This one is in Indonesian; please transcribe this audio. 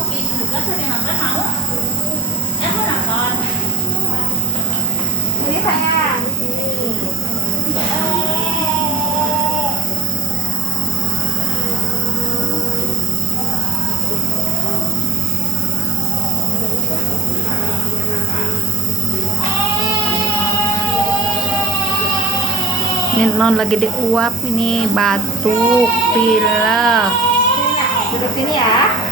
kopi juga tadi nonton mau? Ya mau nonton. Ini sayang, di sini. Ini non lagi diuap ini batuk, pilek. Sini ya, duduk sini ya.